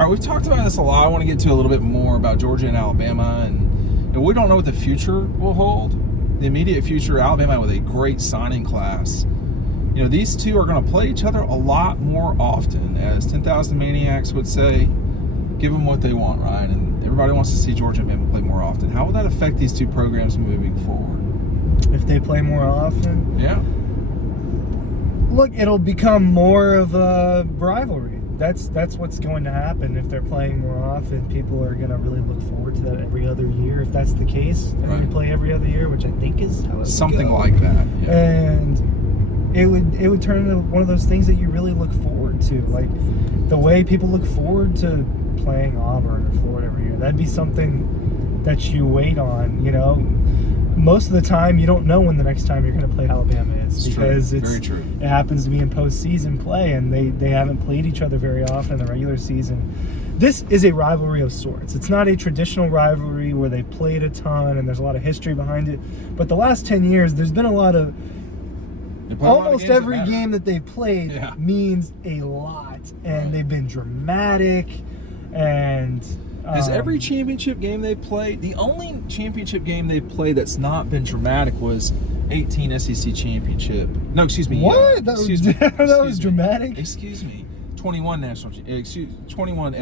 All right, we've talked about this a lot. I want to get to a little bit more about Georgia and Alabama, and we don't know what the future will hold. The immediate future, Alabama with a great signing class. You know, these two are going to play each other a lot more often, as 10,000 Maniacs would say. Give them what they want, Ryan, and everybody wants to see Georgia and Alabama play more often. How will that affect these two programs moving forward? If they play more often? Yeah. Look, it'll become more of a rivalry. That's what's going to happen if they're playing more often. People are going to really look forward to that every other year. If that's the case, and we play every other year, which I think is how it's something like that. Yeah. And it would turn into one of those things that you really look forward to, like the way people look forward to playing Auburn or Florida every year. That'd be something that you wait on. You know, most of the time you don't know when the next time you're going to play Alabama is, because very true. It happens to be in postseason play, and they haven't played each other very often in the regular season. This is a rivalry of sorts. It's not a traditional rivalry where they played a ton and there's a lot of history behind it. But the last 10 years, there's been a lot of almost every game that they've played means a lot, and they've been dramatic. And has every championship game they've played, the only championship game they've played that's not been dramatic was 18 SEC championship. No, excuse me. What? That was dramatic? Excuse me. 21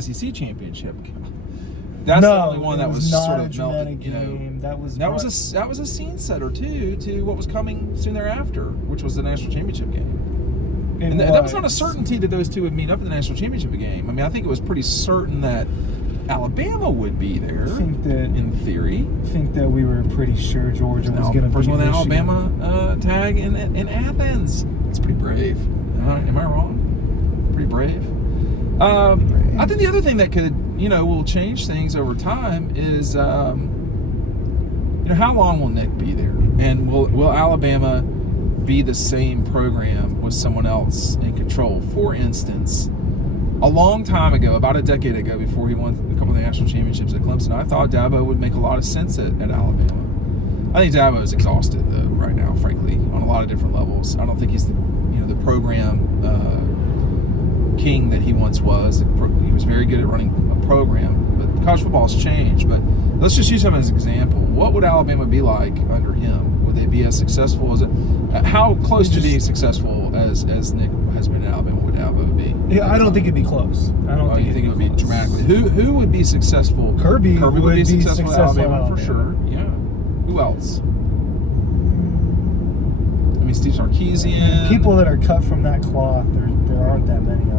SEC championship. That's the only one that was sort of melted. You know, that was a scene setter too to what was coming soon thereafter, which was the national championship game. And that was not a certainty that those two would meet up in the national championship game. I mean, I think it was pretty certain that Alabama would be there. I think that, in theory, we were pretty sure Georgia was going to be first one with an Alabama tag in Athens. It's pretty brave. Am I wrong? Pretty brave. I think the other thing that will change things over time is, how long will Nick be there, and will Alabama be the same program with someone else in control? For instance, a long time ago, about a decade ago, before he won a couple of the national championships at Clemson, I thought Dabo would make a lot of sense at Alabama. I think Dabo is exhausted though right now, frankly, on a lot of different levels. I don't think he's the program king that he once was. He was very good at running a program, but college football has changed. But let's just use him as an example. What would Alabama be like under him? Would they be as successful as it? How close to being successful as Nick has been at Alabama would Dabo be? Yeah, I don't think it'd be close. I don't think it would be dramatically. Who would be successful? Kirby would be successful at Alabama for sure. Yeah. Who else? I mean, Steve Sarkisian. People that are cut from that cloth, there aren't that many of them.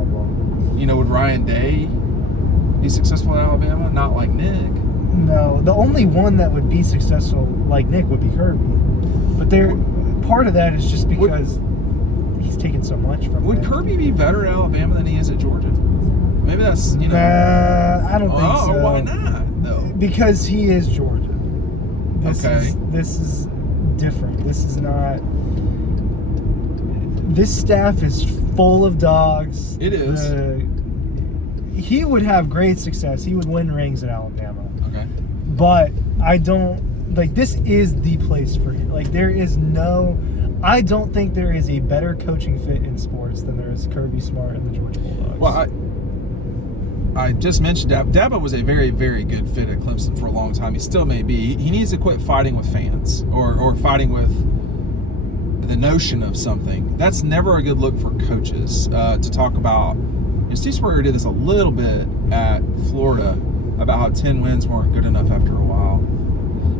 Would Ryan Day be successful at Alabama? Not like Nick. No, the only one that would be successful like Nick would be Kirby. But part of that is just because he's taken so much from. Would Kirby be better at Alabama than he is at Georgia? Maybe that's I don't think so. Why not? Though? Because he is Georgia. This is different. This is not. This staff is full of dogs. It is. He would have great success. He would win rings at Alabama. Okay. But I don't this is the place for him. I don't think there is a better coaching fit in sports than there is Kirby Smart and the Georgia Bulldogs. Well, I just mentioned Dabo was a very, very good fit at Clemson for a long time. He still may be. He needs to quit fighting with fans or fighting with the notion of something. That's never a good look for coaches to talk about. Steve Spurrier did this a little bit at Florida about how 10 wins weren't good enough after a while.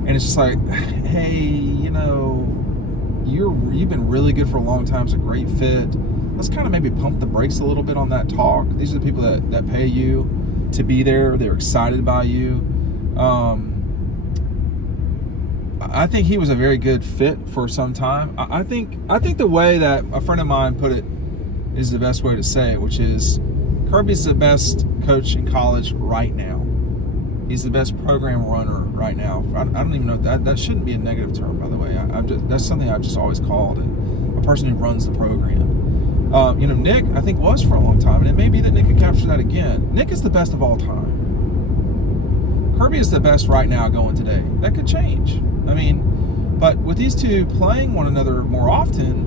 And it's just like, hey, you've been really good for a long time. It's a great fit. Let's kind of maybe pump the brakes a little bit on that talk. These are the people that pay you to be there. They're excited by you. I think he was a very good fit for some time. I think the way that a friend of mine put it is the best way to say it, which is Kirby's the best coach in college right now. He's the best program runner right now. I don't even know that shouldn't be a negative term, by the way. That's something I've just always called it. A person who runs the program. Nick, I think, was for a long time, and it may be that Nick could capture that again. Nick is the best of all time. Kirby is the best right now going today. That could change. I mean, but with these two playing one another more often,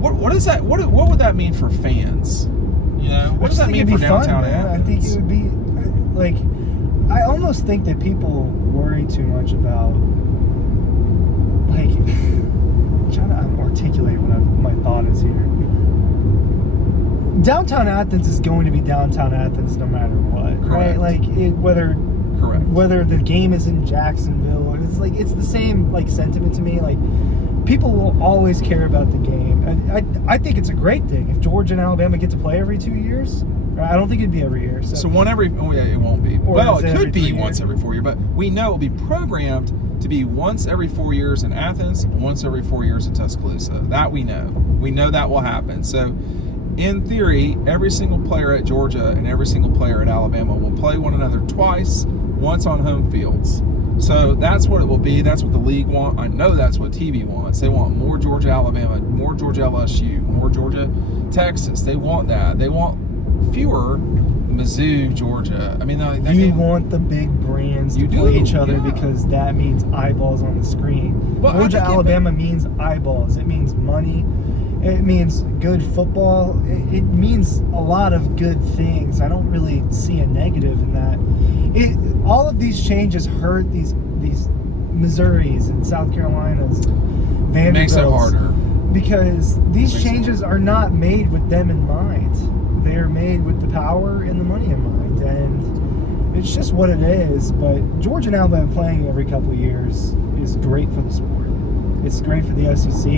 what is that? What would that mean for fans? You know, what does that mean it'd for be fun, downtown man. Athens? I think it would be like. I almost think that people worry too much about like. I'm trying to articulate what my thought is here. Downtown Athens is going to be downtown Athens no matter what, Correct. right? Like whether the game is in Jacksonville, it's the same like sentiment to me. Like people will always care about the game, and I think it's a great thing if Georgia and Alabama get to play every 2 years. I don't think it'd be every year. So one every, oh yeah, it won't be. Or Well, is it it could every be 3 once years? every 4 years, but we know it'll be programmed to be once every 4 years in Athens, once every 4 years in Tuscaloosa. That we know. We know that will happen. So in theory, every single player at Georgia and every single player at Alabama will play one another twice, once on home fields. So that's what it will be. That's what the league want. I know that's what TV wants. They want more Georgia, Alabama, more Georgia, LSU, more Georgia, Texas. They want that. They want fewer Mizzou, Georgia. I mean, that You game, want the big brands to You play do, each other yeah. because that means eyeballs on the screen. Well, I Georgia, think it- Alabama means eyeballs. It means money. It means good football. It means a lot of good things. I don't really see a negative in that. All of these changes hurt these Missouris and South Carolinas, Vanderbilts. makes it harder. Because these Makes it changes are not made with them in mind. They are made with the power and the money in mind. And it's just what it is. But Georgia and Alabama playing every couple of years is great for the sport. It's great for the SEC.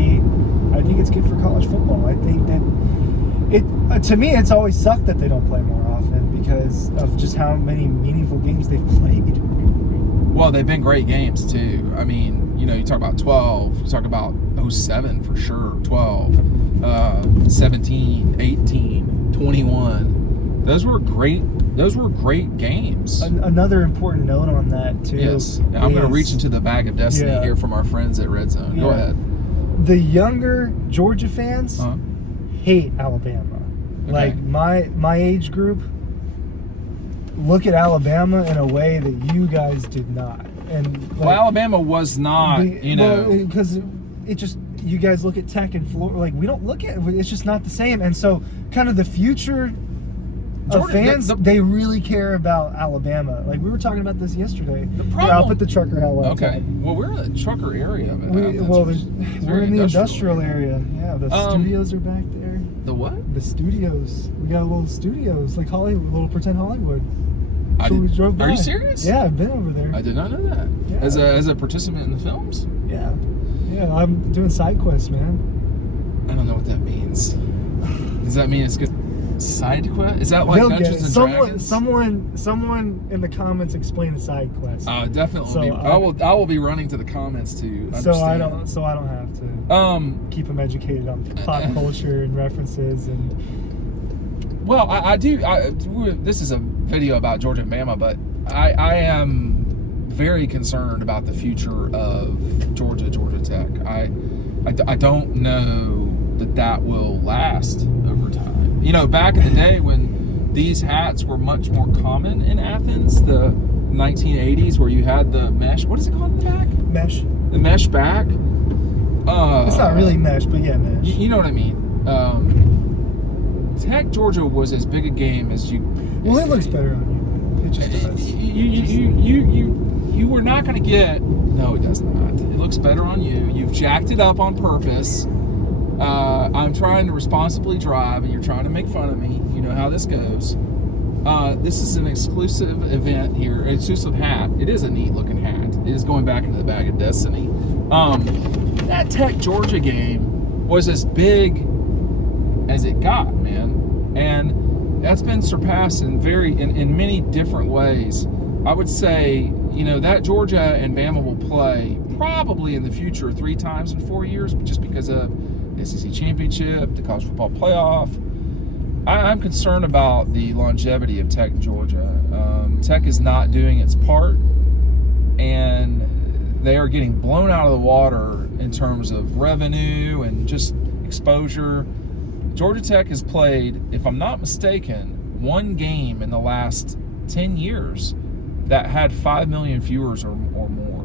I think it's good for college football. I think that to me, it's always sucked that they don't play more often because of just how many meaningful games they've played. Well, they've been great games too. I mean, you know, you talk about 12, you talk about 07 for sure, 12, 17, 18, 21. Those were great games. Another important note on that too. Yes. I'm going to reach into the bag of destiny Yeah. here from our friends at Red Zone. Go Yeah. ahead. The younger Georgia fans Uh-huh. hate Alabama. Okay. Like my age group look at Alabama in a way that you guys did not. And like, Well, Alabama was not, because it just you guys look at Tech and Florida, like we don't look at it. It's just not the same. And so, kind of the future of Jordan, fans, they really care about Alabama. Like we were talking about this yesterday. The Here, problem- I'll put the trucker hat on. Okay. Well, we're in the trucker area. Of We're Athens. It's in very the industrial area. Yeah, the studios are back there. The what? The studios. We got little studios, like Hollywood, little pretend Hollywood. I So we did- drove by. Are you serious? Yeah, I've been over there. I did not know that. Yeah. As a participant in the films? Yeah. Yeah, I'm doing side quests, man. I don't know what that means. Does that mean it's good? Side quest? Is that like They'll get Dungeons it. and Dragons? Someone in the comments explain a side quest. Definitely. So, I will be running to the comments to understand. so I don't have to keep them educated on pop culture and references and. Well, I do. This is a video about Georgia and Bama, but I am very concerned about the future of Georgia Tech. I don't know that will last over time. You know, back in the day when these hats were much more common in Athens, the 1980s, where you had the mesh. What is it called in the back? Mesh. The mesh back. It's not really mesh, but yeah, mesh. You know what I mean. Tech Georgia was as big a game as you. Well, it looks better on you. It just does. You were not going to get. No, it does not. It looks better on you. You've jacked it up on purpose. I'm trying to responsibly drive, and you're trying to make fun of me. You know how this goes. This is an exclusive event here, exclusive hat. It is a neat looking hat. It is going back into the bag of destiny. That Tech Georgia game was as big as it got, man, and that's been surpassed in many different ways. I would say, you know, that Georgia and Bama will play probably in the future 3 times in 4 years, just because of the SEC championship, the college football playoff. I'm concerned about the longevity of Tech and Georgia. Tech is not doing its part, and they are getting blown out of the water in terms of revenue and just exposure. Georgia Tech has played, if I'm not mistaken, 1 game in the last 10 years that had 5 million viewers or more.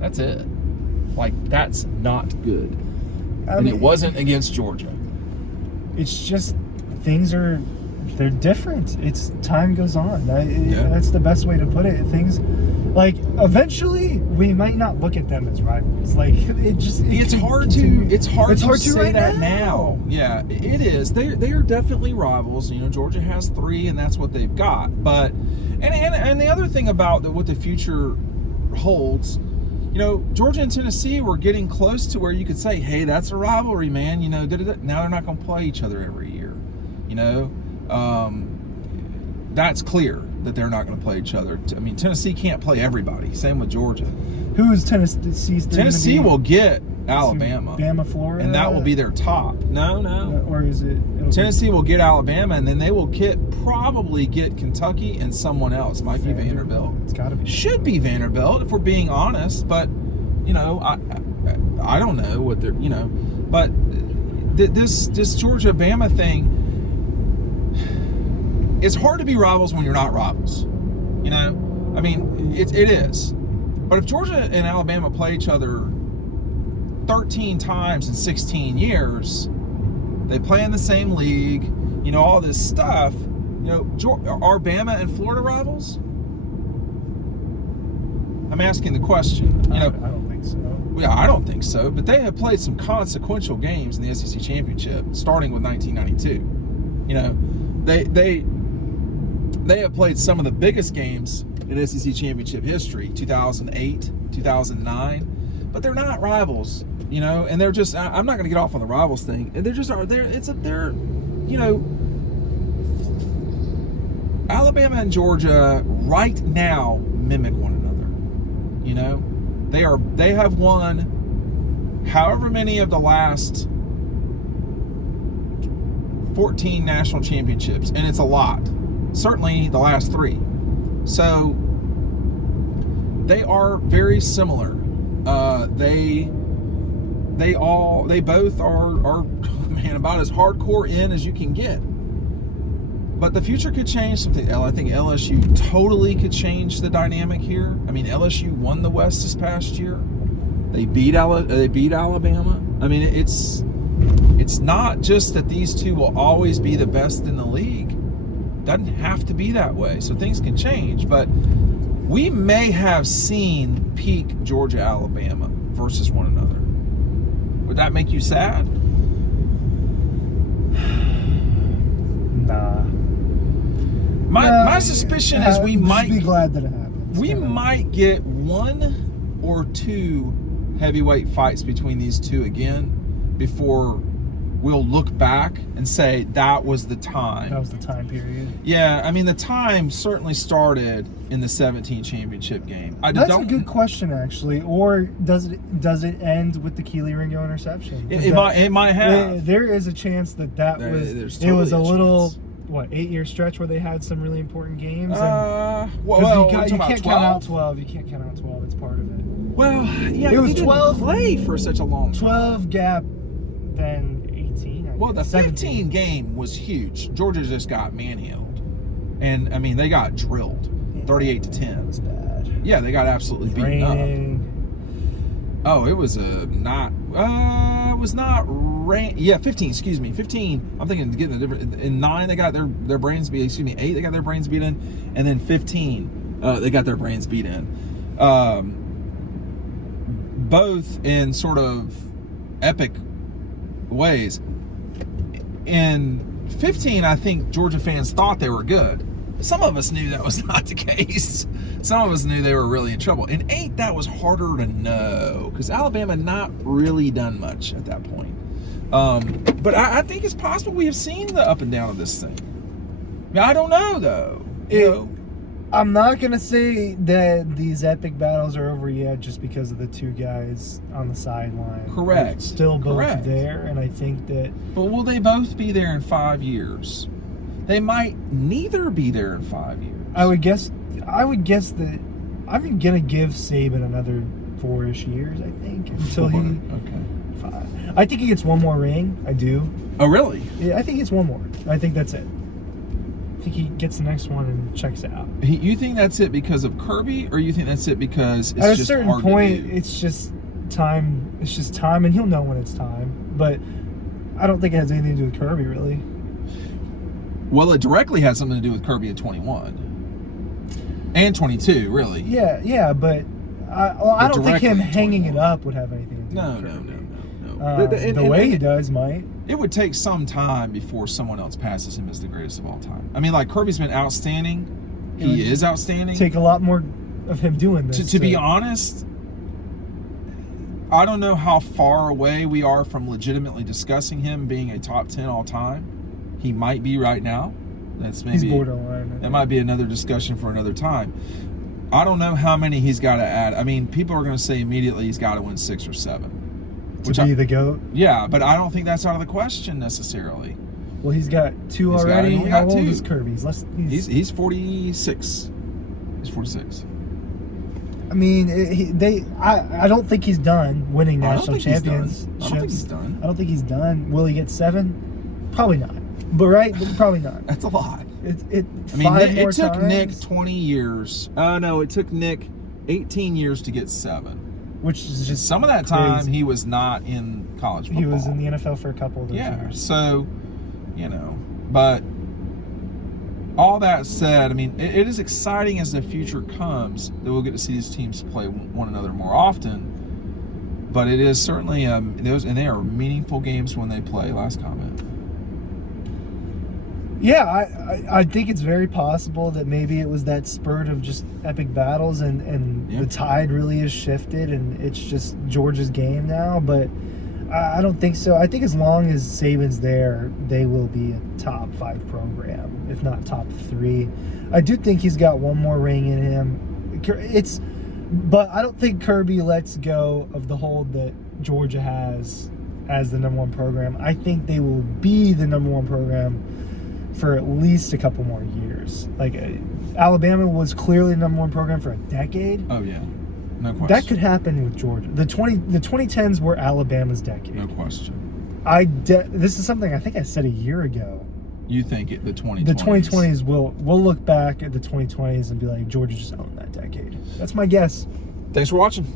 That's it. Like, that's not good. I mean, it wasn't against Georgia. It's just things are they're different. It's time goes on. That's the best way to put it. Things like eventually we might not look at them as rivals. Like it's hard to say right that now. Yeah, it is. They are definitely rivals. You know, Georgia has 3, and that's what they've got. But and the other thing about what the future holds, you know, Georgia and Tennessee were getting close to where you could say, hey, that's a rivalry, man. You know, now they're not going to play each other every year. You know, that's clear that they're not going to play each other. I mean, Tennessee can't play everybody. Same with Georgia. Who's Tennessee? Tennessee will get Alabama. Alabama, Florida. And that will be their top. No. Or is it? Tennessee will get Alabama, and then they will probably get Kentucky and someone else. Might be Vanderbilt. It's got to be. Should be Vanderbilt if we're being honest, but you know, I don't know what they're, you know, but this Georgia Bama thing. It's hard to be rivals when you're not rivals. You know, I mean, it is. But if Georgia and Alabama play each other 13 times in 16 years, they play in the same league, you know, all this stuff, you know, are Bama and Florida rivals? I'm asking the question. You know, I don't think so. Yeah, I don't think so. But they have played some consequential games in the SEC Championship, starting with 1992. You know, they have played some of the biggest games in SEC Championship history, 2008, 2009, but they're not rivals, you know, and they're just, I'm not going to get off on the rivals thing, and they're, you know, Alabama and Georgia right now mimic one another, you know, they have won however many of the last 14 national championships, and it's a lot. Certainly the last 3. So they are very similar. They both are man, about as hardcore in as you can get. But the future could change something. I think LSU totally could change the dynamic here. I mean, LSU won the West this past year. They beat Alabama. I mean, it's not just that these two will always be the best in the league. Doesn't have to be that way, so things can change. But we may have seen peak Georgia Alabama versus one another. Would that make you sad? Nah. My suspicion is we might be glad that it happened. We might get 1 or 2 heavyweight fights between these two again before we'll look back and say that was the time. That was the time period. Yeah, I mean, the time certainly started in the 17 championship game. That's a good question, actually. Or does it end with the Keely Ringo interception? It might have. There is a chance that totally was a little 8-year stretch where they had some really important games. You can't count out 12. You can't count out 12. It's part of it. Well, yeah, it was 12 play for such a long time. 12 gap, then 18. Well, the 17. 15 game was huge. Georgia just got manhandled, and I mean they got drilled, 38-10. That was bad. Yeah, they got absolutely beaten up. Oh, it was not rain. Yeah, 15. Excuse me, 15. I'm thinking getting a different. In 9, they got their brains beat. 8, they got their brains beat in, and then 15, they got their brains beat in. Both in sort of epic ways. In 15, I think Georgia fans thought they were good. Some of us knew that was not the case. Some of us knew they were really in trouble. In 8, that was harder to know because Alabama had not really done much at that point. But I think it's possible we have seen the up and down of this thing. I mean, I don't know, though. I'm not going to say that these epic battles are over yet just because of the two guys on the sideline. Correct. They're still both there, and I think that... But will they both be there in 5 years? They might neither be there in 5 years. I would guess that I'm going to give Saban another 4-ish years, I think, until he... Okay. 5. I think he gets one more ring. I do. Oh, really? Yeah, I think it's one more. I think that's it. I think he gets the next one and checks out. You think that's it because of Kirby, or you think that's it because it's at a just certain hard point to do? it's just time, and he'll know when it's time, but I don't think it has anything to do with Kirby, really. Well, it directly had something to do with Kirby at 21 and 22, really. Yeah, but I don't think him directly at hanging it 21. up would have anything to do No, with no, Kirby. no. The way he does might. It would take some time before someone else passes him as the greatest of all time. I mean, like, Kirby's been outstanding. He is outstanding. Take a lot more of him doing this. To be honest, I don't know how far away we are from legitimately discussing him being a top 10 all time. He might be right now. That's maybe he's borderline. That might be another discussion for another time. I don't know how many he's got to add. I mean, people are going to say immediately he's got to win 6 or 7. To be the GOAT? Yeah, but I don't think that's out of the question necessarily. Well, he's got 2 already. How old is Kirby? He's 46. He's 46. I mean, I don't think he's done winning national championships. I don't think he's done. I don't think he's done. Will he get 7? Probably not. But probably not. That's a lot. It took Nick 20 years. No, it took Nick 18 years to get 7. Which is just some of that crazy. time he was not in college football. He was in the NFL for a couple of those years. So, but all that said, I mean, it is exciting as the future comes that we'll get to see these teams play one another more often. But it is certainly they are meaningful games when they play. Last comment. Yeah, I think it's very possible that maybe it was that spurt of just epic battles and the tide really has shifted and it's just Georgia's game now. But I don't think so. I think as long as Saban's there, they will be a top 5 program, if not top 3. I do think he's got one more ring in him. But I don't think Kirby lets go of the hold that Georgia has as the number 1 program. I think they will be the number 1 program for at least a couple more years. Like, Alabama was clearly the number 1 program for a decade. Oh yeah, no question. That could happen with Georgia. The 2010s were Alabama's decade. No question. This is something I think I said a year ago. You think the 2020s? The 2020s we'll look back at the 2020s and be like, Georgia just owned that decade. That's my guess. Thanks for watching.